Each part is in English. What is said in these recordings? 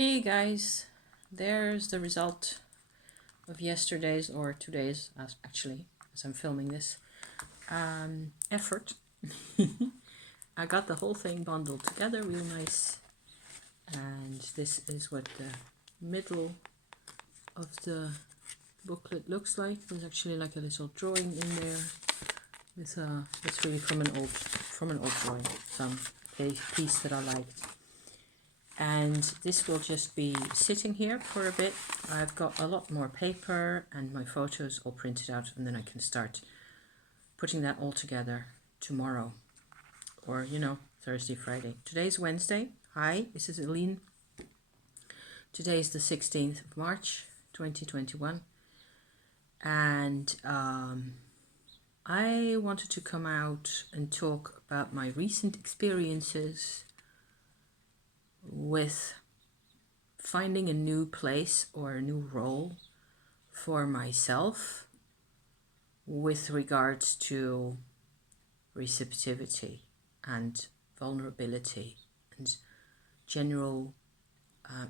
Hey guys, there's the result of yesterday's or today's, actually, as I'm filming this, effort. I got the whole thing bundled together real nice, and this is what the middle of the booklet looks like. There's actually like a little drawing in there with it's really from an old drawing, some piece that I liked. And this will just be sitting here for a bit. I've got a lot more paper and my photos all printed out, and then I can start putting that all together tomorrow, or Thursday, Friday. Today's Wednesday. Hi, this is Aline. Today is the 16th of March 2021, and I wanted to come out and talk about my recent experiences with finding a new place or a new role for myself with regards to receptivity and vulnerability and general,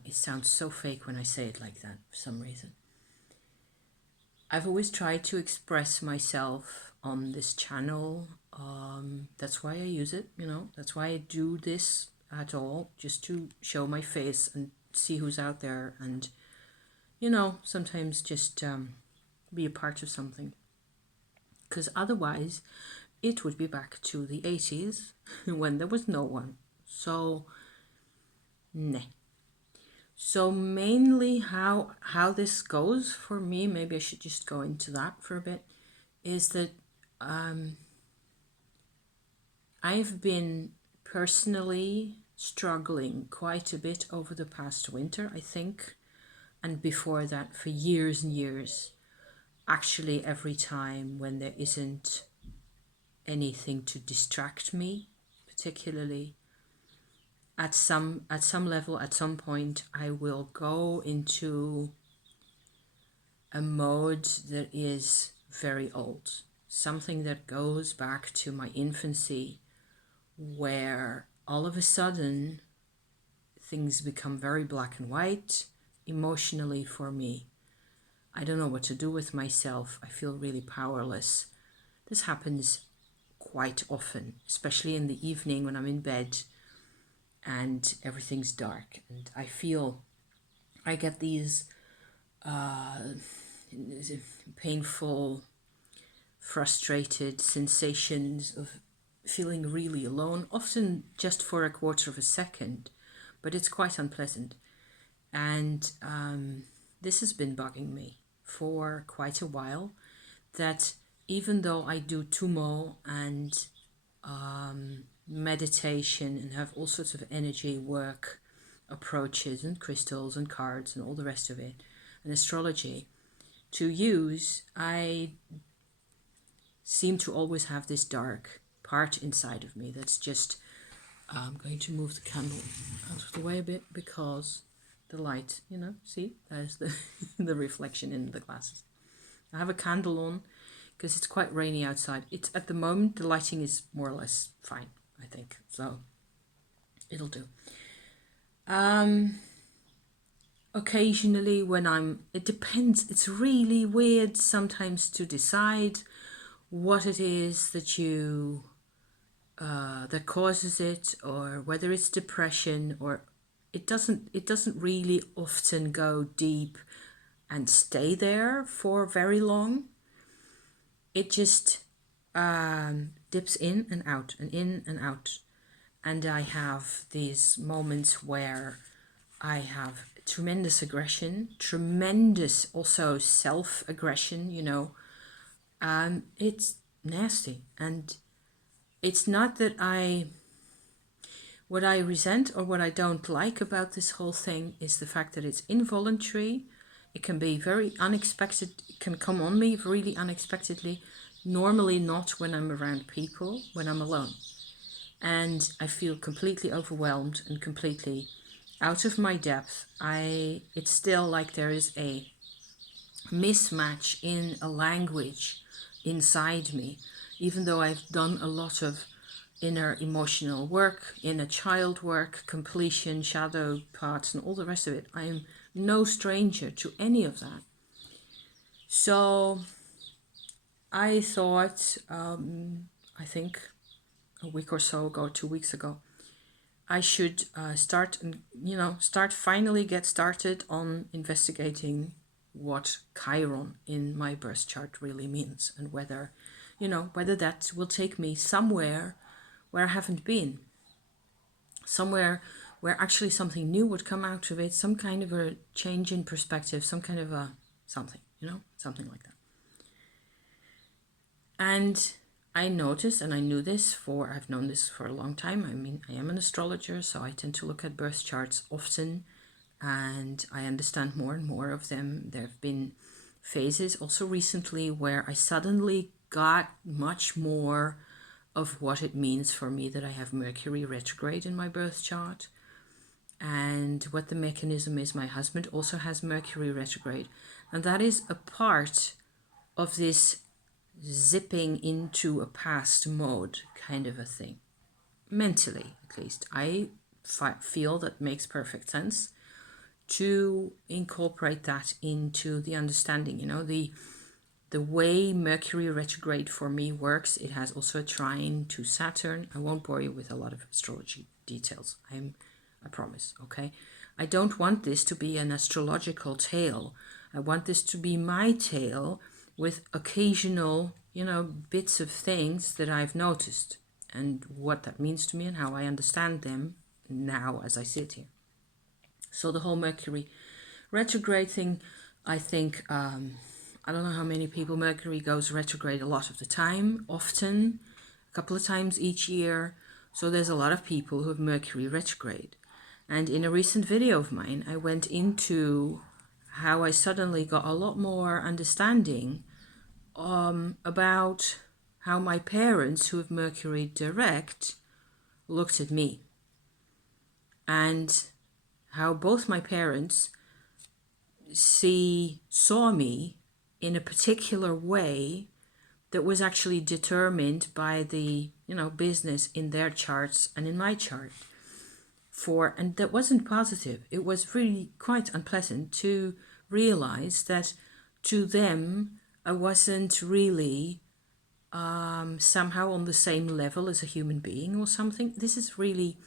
it sounds so fake when I say it like that for some reason. I've always tried to express myself on this channel. That's why I use it, that's why I do this at all, just to show my face and see who's out there, and sometimes just be a part of something, because otherwise it would be back to the 80s when there was no one. So so mainly how this goes for me, maybe I should just go into that for a bit, is that I've been personally struggling quite a bit over the past winter, I think, and before that for years and years. Actually, every time when there isn't anything to distract me, particularly at some level, at some point, I will go into a mode that is very old, something that goes back to my infancy, where all of a sudden things become very black and white emotionally for me. I don't know what to do with myself. I feel really powerless. This happens quite often, especially in the evening when I'm in bed and everything's dark, and I get these painful, frustrated sensations of feeling really alone, often just for a quarter of a second, but it's quite unpleasant. And this has been bugging me for quite a while, that even though I do tumo and meditation and have all sorts of energy work approaches and crystals and cards and all the rest of it, and astrology to use, I seem to always have this dark part inside of me that's just, I'm going to move the candle out of the way a bit because the light, see, there's the, the reflection in the glasses. I have a candle on because it's quite rainy outside. It's at the moment, the lighting is more or less fine, I think, so it'll do. Occasionally when it depends, it's really weird sometimes to decide what it is that that causes it, or whether it's depression, or it doesn't really often go deep and stay there for very long. It just dips in and out and in and out, and I have these moments where I have tremendous aggression, tremendous also self-aggression, it's nasty. And it's not that what I resent or what I don't like about this whole thing is the fact that it's involuntary. It can be very unexpected. It can come on me really unexpectedly. Normally not when I'm around people, when I'm alone. And I feel completely overwhelmed and completely out of my depth. It's still like there is a mismatch in a language inside me, even though I've done a lot of inner emotional work, inner child work, completion, shadow parts, and all the rest of it. I'm no stranger to any of that. So I thought, I think a week or so ago, 2 weeks ago, I should finally get started on investigating what Chiron in my birth chart really means, and whether that will take me somewhere where I haven't been, somewhere where actually something new would come out of it, some kind of a change in perspective, some kind of a something, something like that. And I noticed, and I knew this I've known this for a long time. I mean, I am an astrologer, so I tend to look at birth charts often, and I understand more and more of them. There have been phases also recently where I suddenly got much more of what it means for me that I have Mercury retrograde in my birth chart, and what the mechanism is. My husband also has Mercury retrograde, and that is a part of this zipping into a past mode kind of a thing. Mentally, at least. I feel that makes perfect sense to incorporate that into the understanding. The way Mercury retrograde for me works, it has also a trine to Saturn. I won't bore you with a lot of astrology details. I promise, okay? I don't want this to be an astrological tale. I want this to be my tale with occasional, bits of things that I've noticed and what that means to me and how I understand them now as I sit here. So the whole Mercury retrograde thing, I think, I don't know how many people Mercury goes retrograde a lot of the time, often, a couple of times each year. So there's a lot of people who have Mercury retrograde. And in a recent video of mine, I went into how I suddenly got a lot more understanding about how my parents who have Mercury direct looked at me, and how both my parents saw me in a particular way that was actually determined by the business in their charts and in my chart. And that wasn't positive. It was really quite unpleasant to realize that to them I wasn't really somehow on the same level as a human being or something. This is really,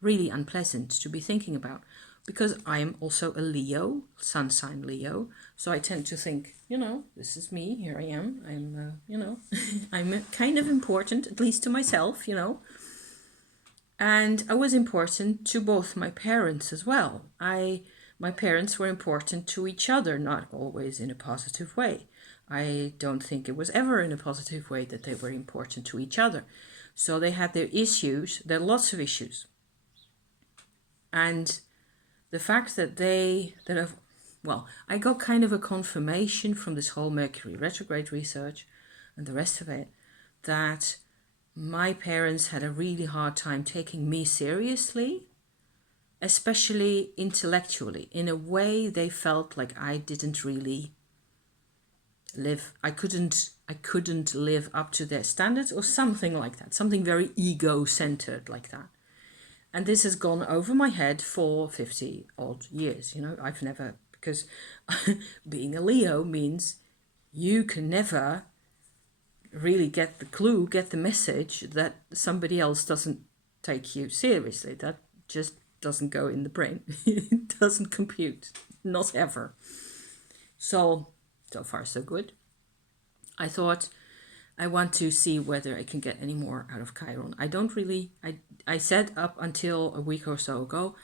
really unpleasant to be thinking about, because I'm also a Leo, sun sign Leo. So I tend to think, this is me, here I am. I'm, I'm kind of important, at least to myself, And I was important to both my parents as well. My parents were important to each other, not always in a positive way. I don't think it was ever in a positive way that they were important to each other. So they had their issues, there are lots of issues. And the fact that I got kind of a confirmation from this whole Mercury retrograde research and the rest of it, that my parents had a really hard time taking me seriously, especially intellectually. In a way, they felt like I didn't really I couldn't live up to their standards, or something like that, something very ego-centered like that. And this has gone over my head for 50 odd years. I've never, because being a Leo means you can never really get the message that somebody else doesn't take you seriously. That just doesn't go in the brain. It doesn't compute, not ever. So far so good. I thought I want to see whether I can get any more out of Chiron. I said up until a week or so ago,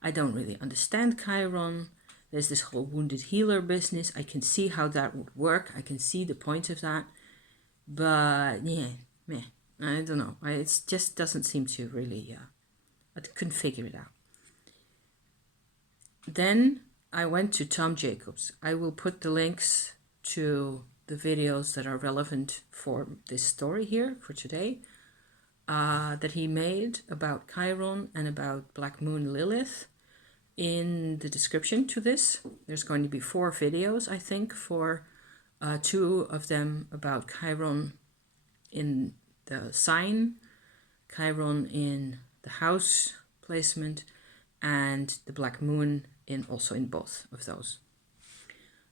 I don't really understand Chiron. There's this whole wounded healer business. I can see how that would work. I can see the point of that. But I don't know. It just doesn't seem to really, I couldn't figure it out. Then I went to Tom Jacobs. I will put the links to the videos that are relevant for this story here for today, that he made about Chiron and about Black Moon Lilith in the description to this. There's going to be 4 videos, I think, for 2 of them about Chiron in the sign Chiron in the house placement, and the black moon also in both of those.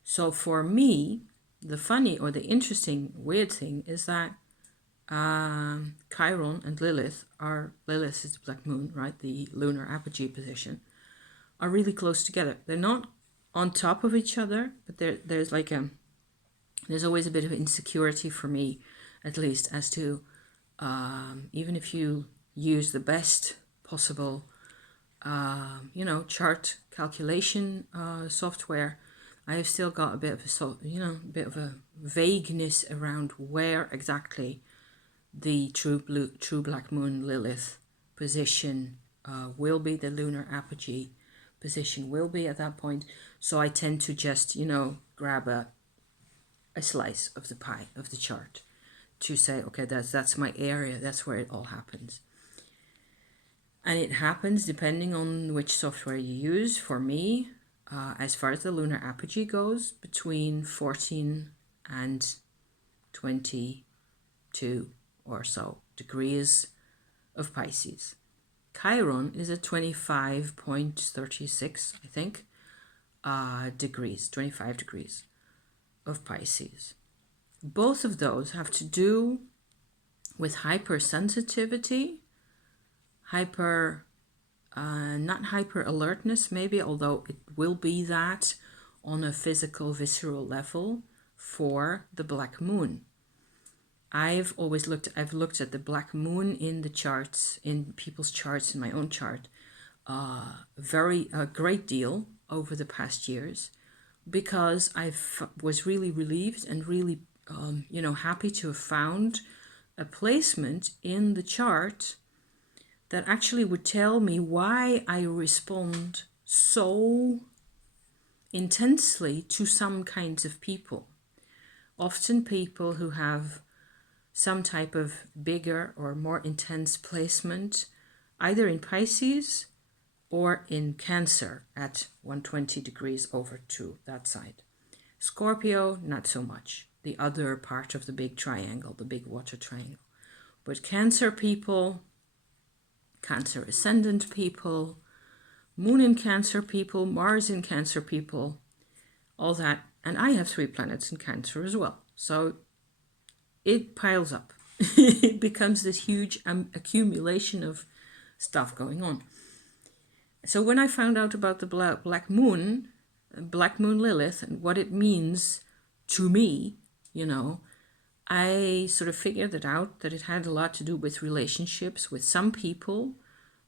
So for me, the funny or the interesting weird thing is that Chiron and Lilith is the black moon, right? The lunar apogee position, are really close together. They're not on top of each other, but there's always a bit of insecurity for me, at least, as to even if you use the best possible chart calculation software, I have still got a bit of a vagueness around where exactly the true black moon Lilith position will be, the lunar apogee position will be at that point. So I tend to just grab a slice of the pie of the chart to say, okay, that's my area, that's where it all happens. And it happens depending on which software you use. For me, as far as the lunar apogee goes, between 14 and 22 or so degrees of Pisces. Chiron is at 25.36, I think, degrees, 25 degrees of Pisces. Both of those have to do with hypersensitivity, not hyper alertness maybe, although it will be that on a physical, visceral level for the black moon. I've looked at the black moon in the charts, in people's charts, in my own chart, a great deal over the past years, because I was really relieved and really, happy to have found a placement in the chart that actually would tell me why I respond so intensely to some kinds of people. Often people who have some type of bigger or more intense placement, either in Pisces or in Cancer at 120 degrees over to that side. Scorpio, not so much. The other part of the big triangle, the big water triangle. But Cancer people, Cancer ascendant people, Moon in Cancer people, Mars in Cancer people, all that. And I have 3 planets in Cancer as well. So it piles up. It becomes this huge accumulation of stuff going on. So when I found out about the black moon Lilith, and what it means to me, I sort of figured it out, that it had a lot to do with relationships with some people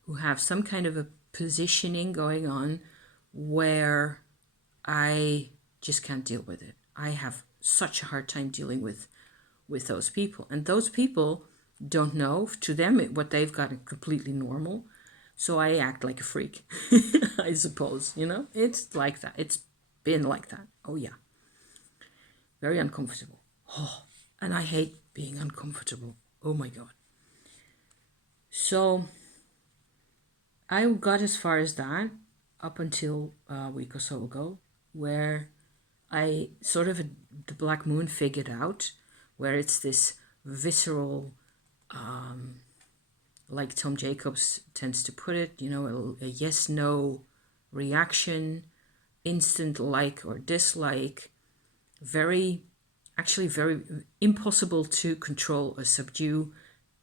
who have some kind of a positioning going on where I just can't deal with it. I have such a hard time dealing with those people. And those people don't know, to them, what they've got is completely normal. So I act like a freak, I suppose, It's like that. It's been like that. Oh, yeah. Very uncomfortable. Oh, and I hate being uncomfortable. Oh, my God. So I got as far as that up until a week or so ago, where I sort of, the black moon figured out, where it's this visceral, like Tom Jacobs tends to put it, a yes-no reaction, instant like or dislike, very impossible to control or subdue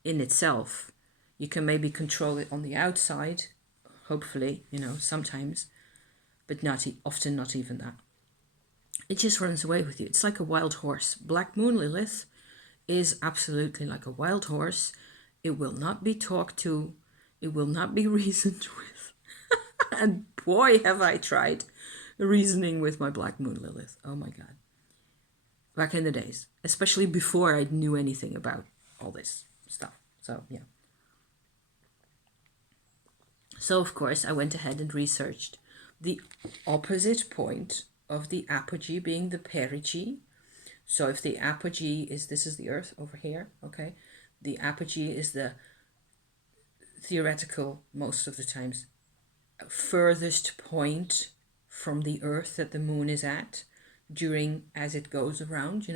in itself. You can maybe control it on the outside, hopefully, sometimes, but often not even that. It just runs away with you. It's like a wild horse. Black moon Lilith is absolutely like a wild horse. It will not be talked to. It will not be reasoned with. And boy, have I tried reasoning with my black moon Lilith. Oh my God. Back in the days, especially before I knew anything about all this stuff. So, yeah. So, of course, I went ahead and researched the opposite point of the apogee being the perigee. So if the apogee this is the Earth over here, okay? The apogee is the theoretical, most of the times, furthest point from the Earth that the moon is at as it goes around,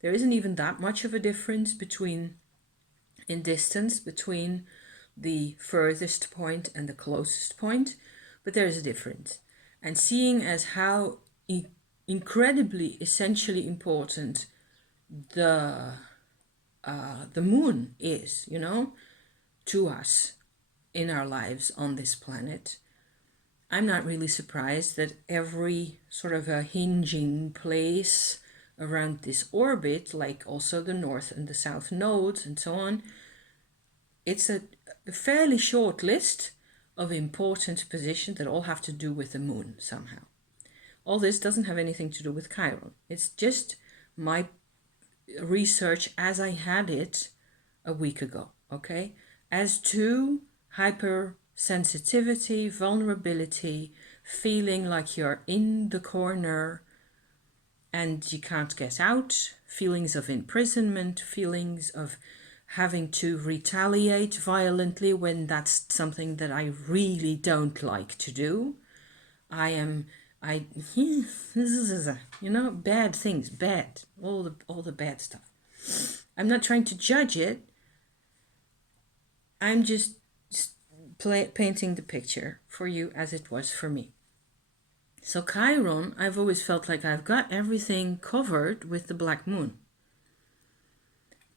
There isn't even that much of a difference in distance between the furthest point and the closest point, but there is a difference. And seeing as how incredibly, essentially important the moon is, to us in our lives on this planet, I'm not really surprised that every sort of a hinging place around this orbit, like also the north and the south nodes and so on, it's a fairly short list of important positions that all have to do with the moon somehow. All this doesn't have anything to do with Chiron. It's just my research as I had it a week ago, okay? As to hypersensitivity, vulnerability, feeling like you're in the corner and you can't get out, feelings of imprisonment, feelings of having to retaliate violently when that's something that I really don't like to do. Bad things, bad, all the bad stuff. I'm not trying to judge it. I'm just painting the picture for you as it was for me. So Chiron, I've always felt like I've got everything covered with the black moon.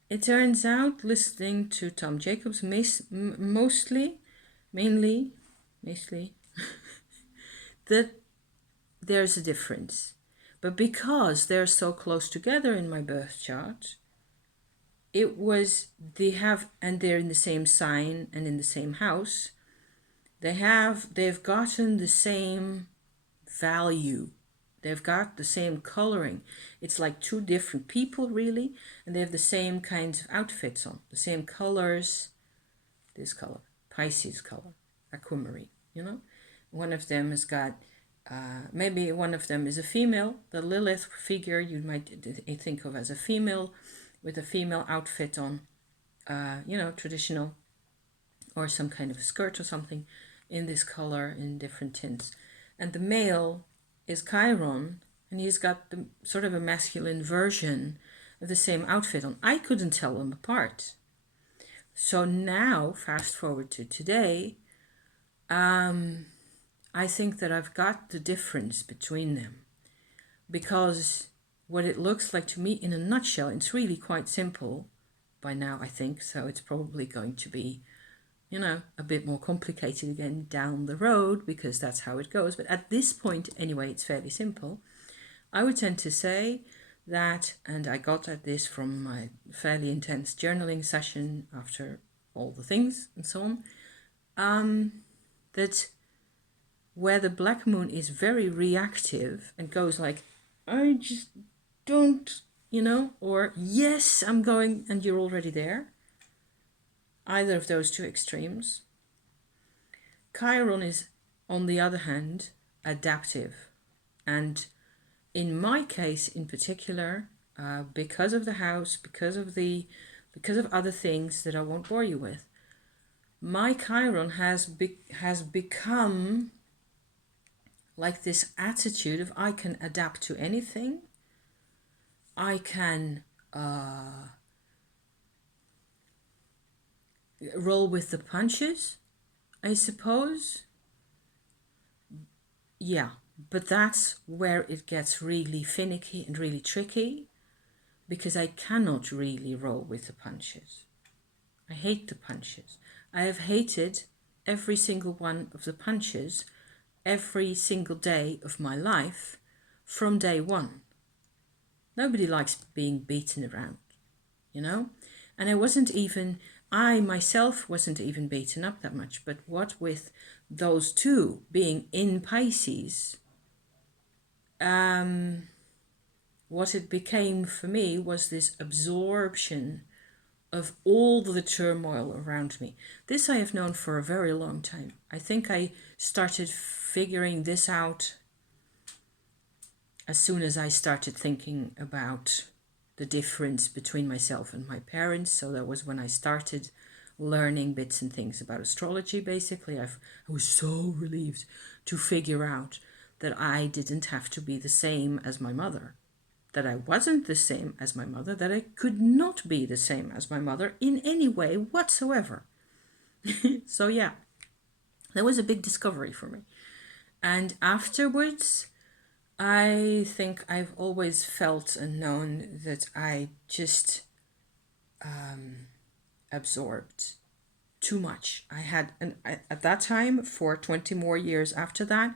It turns out, listening to Tom Jacobs, mainly, that there's a difference. But because they're so close together in my birth chart, they're in the same sign and in the same house, they've gotten the same value. They've got the same coloring. It's like two different people, really, and they have the same kinds of outfits on, the same colors. This color, Pisces color, aquamarine, One of them has got, maybe one of them is a female. The Lilith figure you might think of as a female with a female outfit on, traditional, or some kind of a skirt or something in this color in different tints. And the male is Chiron, and he's got the sort of a masculine version of the same outfit on. I couldn't tell them apart. So now, fast forward to today, I think that I've got the difference between them, because what it looks like to me in a nutshell, it's really quite simple by now, I think, so it's probably going to be a bit more complicated again down the road, because that's how it goes. But at this point, anyway, it's fairly simple. I would tend to say that, and I got at this from my fairly intense journaling session after all the things and so on, that where the black moon is very reactive and goes like, I just don't, or yes, I'm going, and you're already there. Either of those two extremes. Chiron is, on the other hand, adaptive. And in my case in particular, because of the house, because of other things that I won't bore you with, my Chiron has become like this attitude of I can adapt to anything. I can roll with the punches, I suppose. Yeah, but that's where it gets really finicky and really tricky, because I cannot really roll with the punches. I hate the punches. I have hated every single one of the punches every single day of my life from day one. Nobody likes being beaten around, And I myself wasn't even beaten up that much, but what with those two being in Pisces, what it became for me was this absorption of all the turmoil around me. This I have known for a very long time. I think I started figuring this out as soon as I started thinking about the difference between myself and my parents. So that was when I started learning bits and things about astrology, basically. I was so relieved to figure out that I didn't have to be the same as my mother, that I wasn't the same as my mother, that I could not be the same as my mother in any way whatsoever. So yeah, that was a big discovery for me. And afterwards, I think I've always felt and known that I just absorbed too much. I had, and at that time, for 20 more years after that,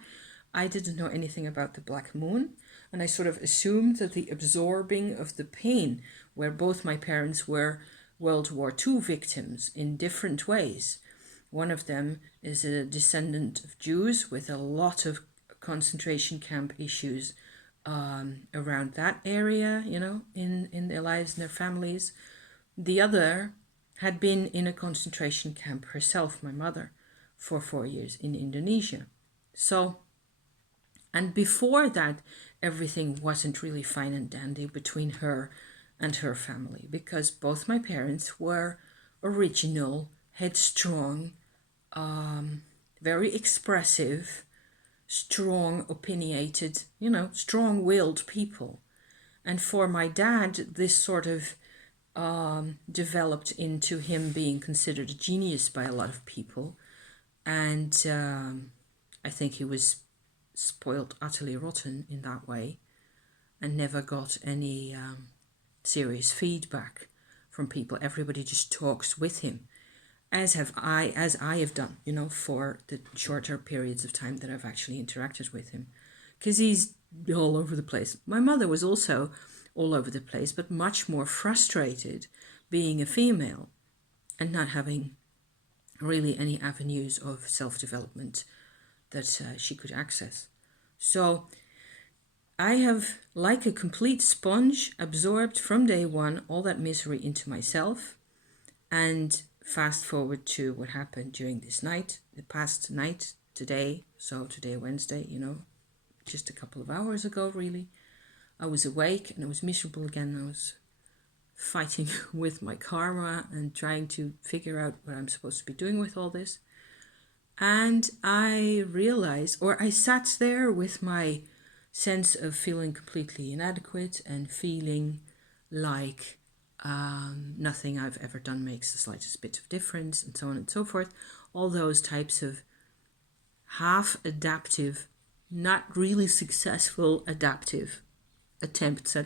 I didn't know anything about the black moon. And I sort of assumed that the absorbing of the pain, where both my parents were World War II victims in different ways. One of them is a descendant of Jews with a lot of concentration camp issues around that area, in their lives and their families. The other had been in a concentration camp herself, my mother, for 4 years in Indonesia. So, and before that, everything wasn't really fine and dandy between her and her family, because both my parents were original, headstrong, very expressive, strong, opinionated, strong-willed people. And for my dad, this sort of developed into him being considered a genius by a lot of people. And I think he was spoiled utterly rotten in that way and never got any serious feedback from people. Everybody just talks with him, as I have done, for the shorter periods of time that I've actually interacted with him, because he's all over the place. My mother was also all over the place, but much more frustrated being a female and not having really any avenues of self-development that she could access. So I have, like a complete sponge, absorbed from day one all that misery into myself. And fast forward to what happened during this night, the past night, today, so today Wednesday, just a couple of hours ago really. I was awake and I was miserable again. I was fighting with my karma and trying to figure out what I'm supposed to be doing with all this. And I realized, or I sat there with my sense of feeling completely inadequate and feeling like nothing I've ever done makes the slightest bit of difference, and so on and so forth. All those types of half adaptive, not really successful adaptive attempts at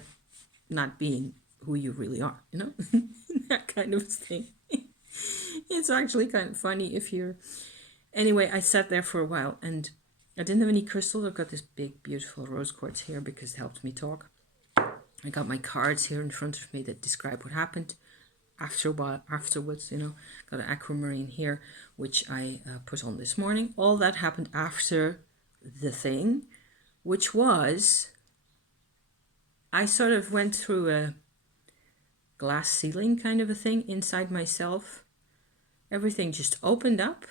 not being who you really are, that kind of thing. It's actually kind of funny if you're... Anyway, I sat there for a while and I didn't have any crystals. I've got this big, beautiful rose quartz here because it helped me talk. I got my cards here in front of me that describe what happened afterwards, Got an aquamarine here, which I put on this morning. All that happened after the thing, which was, I sort of went through a glass ceiling kind of a thing inside myself. Everything just opened up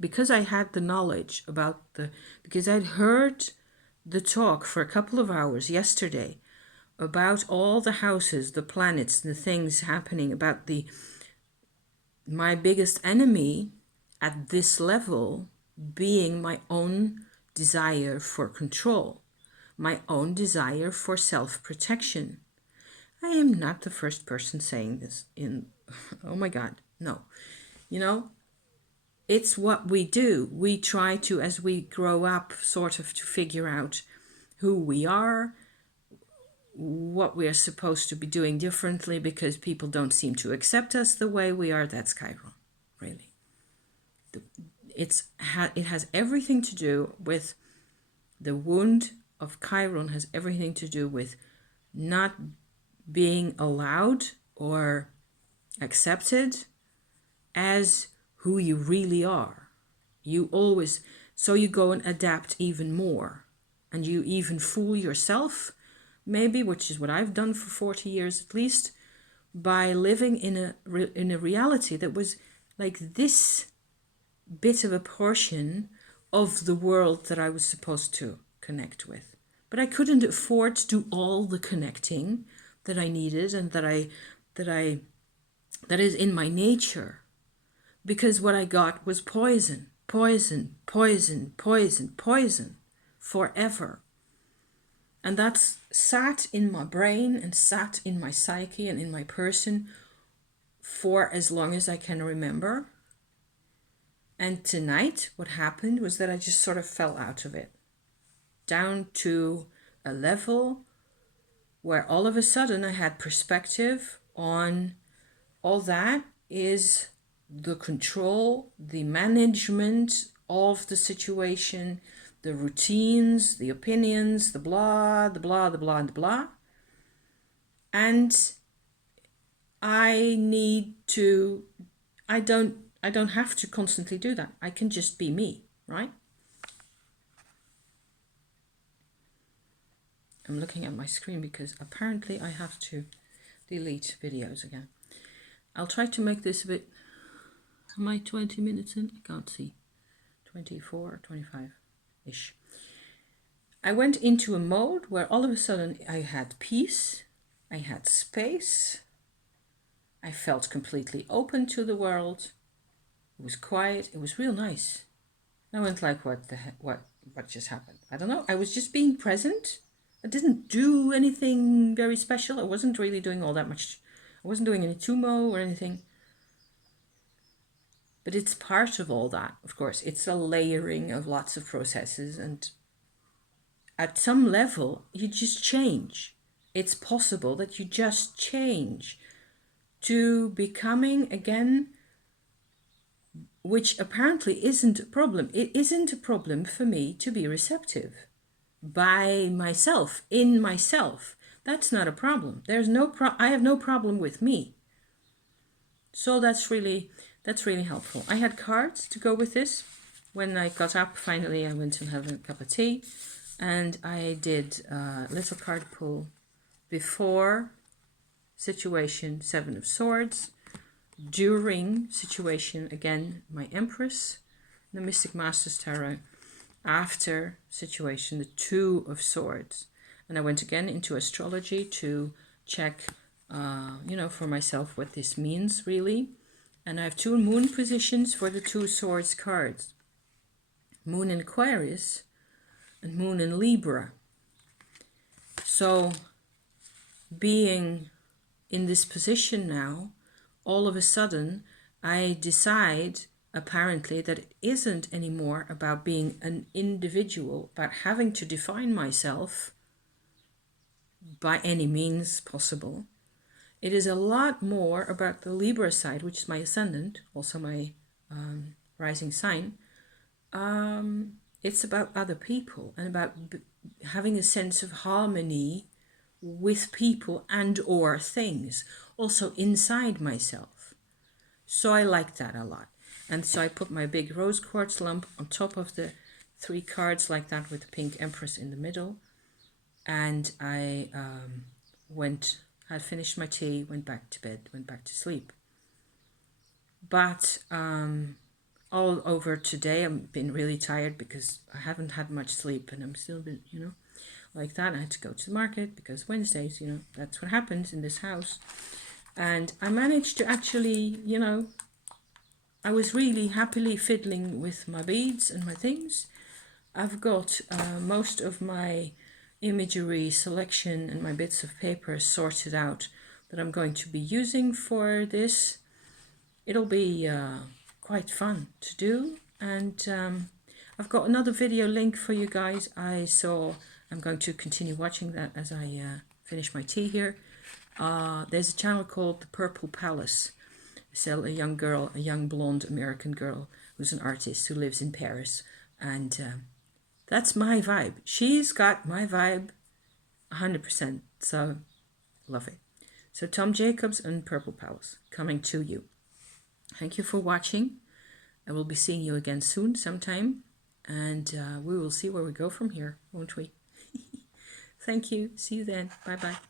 because I had the knowledge because I'd heard the talk for a couple of hours yesterday about all the houses, the planets, the things happening, about my biggest enemy at this level being my own desire for control, my own desire for self-protection. I am not the first person saying this oh my God, no. It's what we do. We try to, as we grow up, sort of to figure out who we are, what we are supposed to be doing differently because people don't seem to accept us the way we are. That's Chiron, really. It has everything to do with the wound of Chiron, has everything to do with not being allowed or accepted as who you really are. So you go and adapt even more, and you even fool yourself, maybe, which is what I've done for 40 years at least, by living in a reality that was like this bit of a portion of the world that I was supposed to connect with. But I couldn't afford to do all the connecting that I needed and that is in my nature, because what I got was poison, poison, poison, poison, poison, forever. And that's sat in my brain and sat in my psyche and in my person for as long as I can remember. And tonight, what happened was that I just sort of fell out of it, down to a level where all of a sudden I had perspective on all that is the control, the management of the situation, the routines, the opinions, the blah, the blah, the blah, and the blah. And I don't have to constantly do that. I can just be me, right? I'm looking at my screen because apparently I have to delete videos again. I'll try to make this a bit... Am I 20 minutes in? I can't see. 24, 25-ish. I went into a mode where all of a sudden I had peace, I had space, I felt completely open to the world. It was quiet, it was real nice. I went like, what just happened? I don't know. I was just being present. I didn't do anything very special. I wasn't really doing all that much. I wasn't doing any tumo or anything. But it's part of all that, of course. It's a layering of lots of processes, and at some level, you just change. It's possible that you just change to becoming again, which apparently isn't a problem. It isn't a problem for me to be receptive by myself, in myself. That's not a problem. I have no problem with me. So that's really helpful. I had cards to go with this. When I got up, finally, I went to have a cup of tea, and I did a little card pull before situation 7 of Swords, during situation, again, my Empress, the Mystic Masters Tarot, after situation, the 2 of Swords. And I went again into astrology to check, for myself what this means really. And I have 2 moon positions for the 2 swords cards. Moon in Aquarius and Moon in Libra. So being in this position now, all of a sudden I decide apparently that it isn't anymore about being an individual, about having to define myself by any means possible. It is a lot more about the Libra side, which is my ascendant, also my rising sign. It's about other people and about having a sense of harmony with people and or things, also inside myself. So I like that a lot. And so I put my big rose quartz lump on top of the 3 cards like that with the pink Empress in the middle. And I had finished my tea, went back to bed, went back to sleep. But all over today, I've been really tired because I haven't had much sleep and I'm still a bit, like that. I had to go to the market because Wednesdays, that's what happens in this house. And I managed to actually, I was really happily fiddling with my beads and my things. I've got most of my imagery selection and my bits of paper sorted out that I'm going to be using for this. It'll be quite fun to do, and I've got another video link for you guys. I'm going to continue watching that as I finish my tea here. There's a channel called The Purple Palace. A young girl, a young blonde American girl who's an artist who lives in Paris, and that's my vibe. She's got my vibe 100%, so love it. So Tom Jacobs and Purple Palace coming to you. Thank you for watching. I will be seeing you again soon sometime, and we will see where we go from here, won't we? Thank you. See you then. Bye-bye.